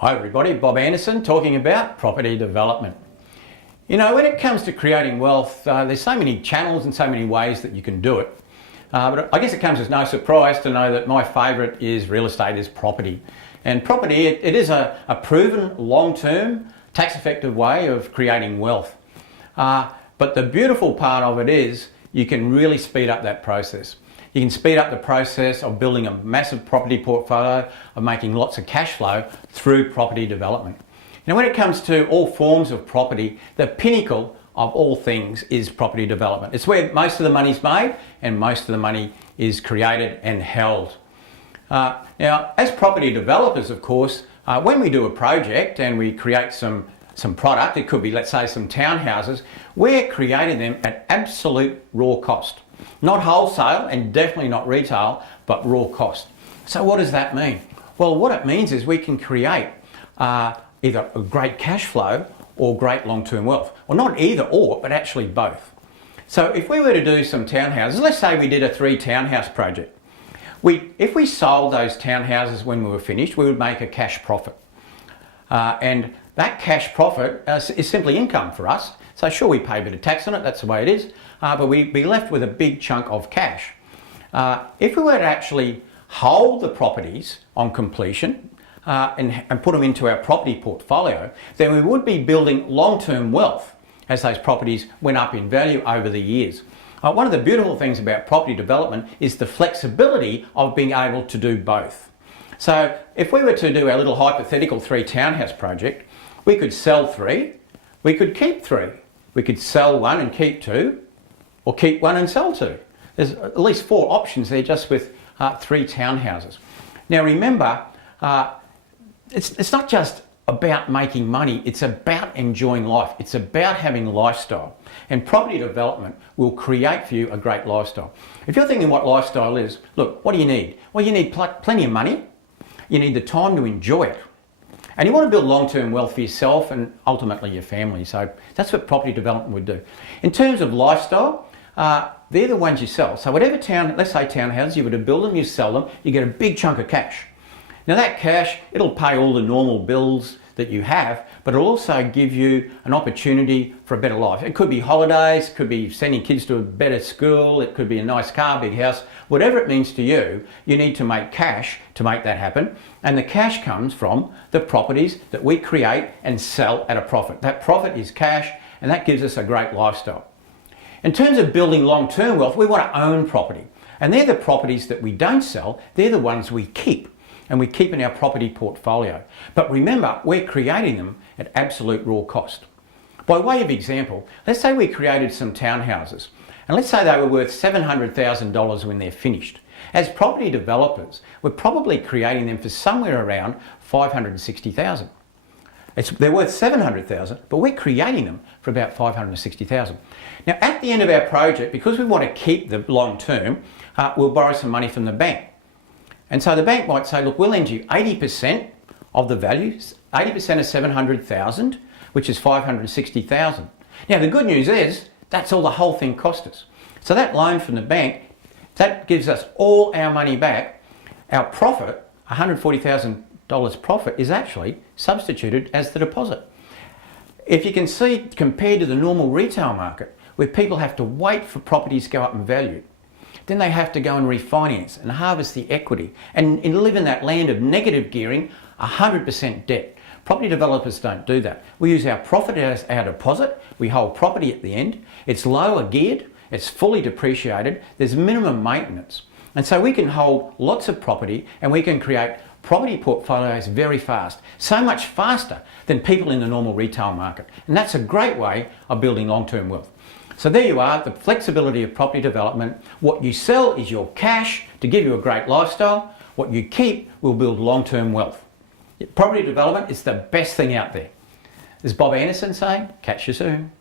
Hi everybody, Bob Andersen talking about property development. You know, when it comes to creating wealth, there's so many channels and so many ways that you can do it. But I guess it comes as no surprise to know that my favourite is real estate, is property. And property, it is a proven long-term, tax-effective way of creating wealth. But the beautiful part of it is you can really speed up that process. You can speed up the process of building a massive property portfolio, of making lots of cash flow through property development. Now, when it comes to all forms of property, the pinnacle of all things is property development. It's where most of the money's made and most of the money is created and held. Now, as property developers, of course, when we do a project and we create some product, it could be, let's say, some townhouses, we're creating them at absolute raw cost. Not wholesale and definitely not retail, but raw cost. So what does that mean? Well, what it means is we can create either a great cash flow or great long-term wealth. Well, not either or, but actually both. So if we were to do some townhouses, let's say we did a 3 townhouse project. If we sold those townhouses when we were finished, we would make a cash profit. And that cash profit is simply income for us. So sure, we pay a bit of tax on it, that's the way it is, but we'd be left with a big chunk of cash. If we were to actually hold the properties on completion and put them into our property portfolio, then we would be building long-term wealth as those properties went up in value over the years. One of the beautiful things about property development is the flexibility of being able to do both. So if we were to do our little hypothetical 3 townhouse project, we could sell 3, we could keep 3. We could sell 1 and keep 2, or keep 1 and sell 2. There's at least 4 options there just with 3 townhouses. Now remember, it's not just about making money, it's about enjoying life. It's about having lifestyle. And property development will create for you a great lifestyle. If you're thinking what lifestyle is, look, what do you need? Well, you need plenty of money, you need the time to enjoy it. And you want to build long-term wealth for yourself and ultimately your family. So that's what property development would do. In terms of lifestyle, they're the ones you sell. So whatever let's say townhouses, you were to build them, you sell them, you get a big chunk of cash. Now that cash, it'll pay all the normal bills that you have, but it'll also give you an opportunity for a better life. It could be holidays, it could be sending kids to a better school, it could be a nice car, big house, whatever it means to you, you need to make cash to make that happen. And the cash comes from the properties that we create and sell at a profit. That profit is cash, and that gives us a great lifestyle. In terms of building long-term wealth, we want to own property. And they're the properties that we don't sell, they're the ones we keep. And we keep in our property portfolio. But remember, we're creating them at absolute raw cost. By way of example, let's say we created some townhouses, and let's say they were worth $700,000 when they're finished. As property developers, we're probably creating them for somewhere around $560,000. They're worth $700,000, but we're creating them for about $560,000. Now, at the end of our project, because we want to keep the long term, we'll borrow some money from the bank. And so the bank might say, look, we'll lend you 80% of the value, 80% of 700,000, which is 560,000. Now the good news is, that's all the whole thing cost us. So that loan from the bank, that gives us all our money back. Our profit, $140,000 profit, is actually substituted as the deposit. If you can see, compared to the normal retail market, where people have to wait for properties to go up in value, then they have to go and refinance and harvest the equity and live in that land of negative gearing, 100% debt. Property developers don't do that. We use our profit as our deposit, we hold property at the end, it's lower geared, it's fully depreciated, there's minimum maintenance. And so we can hold lots of property and we can create property portfolios very fast, so much faster than people in the normal retail market. And that's a great way of building long-term wealth. So there you are, the flexibility of property development. What you sell is your cash to give you a great lifestyle. What you keep will build long-term wealth. Property development is the best thing out there. This is Bob Andersen saying, catch you soon.